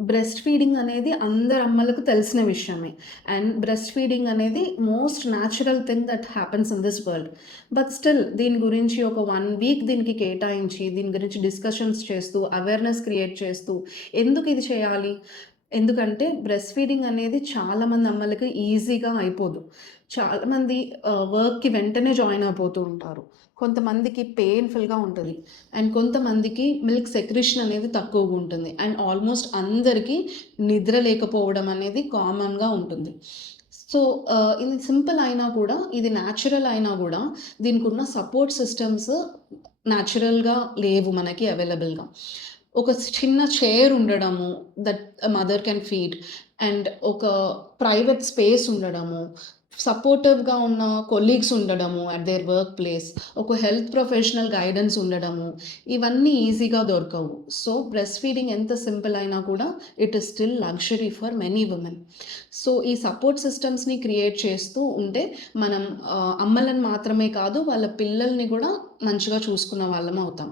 Breast feeding అనేది అందరు అమ్మలకు తెలిసిన విషయమే. అండ్ బ్రెస్ట్ ఫీడింగ్ అనేది most natural thing that happens in this world. But still దీని గురించి ఒక 1 వీక్ దీనికి కేటాయించి, దీని గురించి డిస్కషన్స్ చేస్తూ, అవేర్‌నెస్ క్రియేట్ చేస్తూ, ఎందుకు ఇది చేయాలి? ఎందుకంటే బ్రెస్ట్ ఫీడింగ్ అనేది చాలామంది అమ్మలకి ఈజీగా అయిపోదు. చాలామంది వర్క్‌కి వెంటనే జాయిన్ అయిపోతూ ఉంటారు. కొంతమందికి పెయిన్‌ఫుల్‌గా ఉంటది. అండ్ కొంతమందికి మిల్క్ సెక్రీషన్ అనేది తక్కువగా ఉంటుంది. అండ్ ఆల్మోస్ట్ అందరికీ నిద్ర లేకపోవడం అనేది కామన్‌గా ఉంటుంది. సో, ఇది సింపుల్ అయినా కూడా, ఇది న్యాచురల్ అయినా గూడా దీనికున్న సపోర్ట్ సిస్టమ్స్ న్యాచురల్‌గా లేవు మనకి అవైలబుల్‌గా. ఒక చిన్న చైర్ ఉండడము that mother can feed and ఒక ప్రైవేట్ స్పేస్ ఉండడము, సపోర్టివ్‌గా ఉన్న కొలీగ్స్ ఉండడము అట్ దేర్ వర్క్ ప్లేస్, ఒక హెల్త్ ప్రొఫెషనల్ గైడెన్స్ ఉండడము, ఇవన్నీ ఈజీగా దొరకవు. సో, బ్రెస్ట్ ఫీడింగ్ ఎంత సింపుల్ అయినా కూడా it is still luxury for many women. So, ఈ సపోర్ట్ సిస్టమ్స్‌ని క్రియేట్ చేస్తూ ఉంటే మనం అమ్మలను మాత్రమే కాదు, వాళ్ళ పిల్లల్ని గూడా మంచిగా చూసుకున్న వాళ్ళం అవుతాం.